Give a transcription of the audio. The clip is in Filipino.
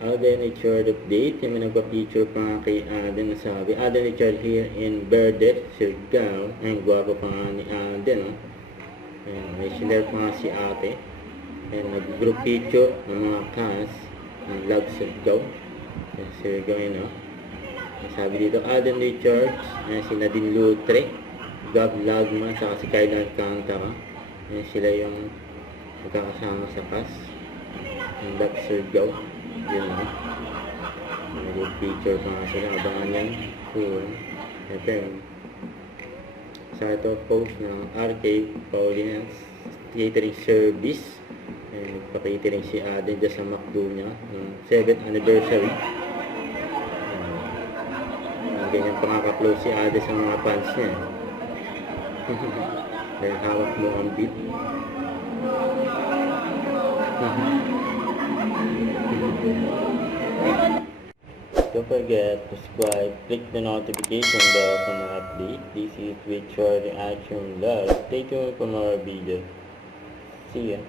Alden Richard update. Yung may nagpa-picture pa nga kay Alden na sabi, Alden Richard here in Verde, Siargao. Ayun, gwapo pa nga ni Alden, no? Ayun, may sinare pa nga si ate. Ayun, nag-group picture ng mga cast ng Love Siargao. Ayun, Siargao yun, no? Sabi dito, Alden Richards, si Nadine Lutre, Gab Lagman, saka si Kyle Alcantara. Ayun, sila yung magkakasama sa cast ng Love Siargao. Yun na. Nag picture pa nga sila. Abangan yan. Cool. Ito yun. Sa ito post ng RK Paulinas Catering Service. Nagpa-catering si Aden dyan sa McDo niya. 7th anniversary. Ganyan pa nga ka-close si Aden sa mga fans niya. Dahil hawak mo ang beat. Don't forget to subscribe, click the notification bell for more update. This is Richard Reaction Love. Stay tuned for more videos. See ya.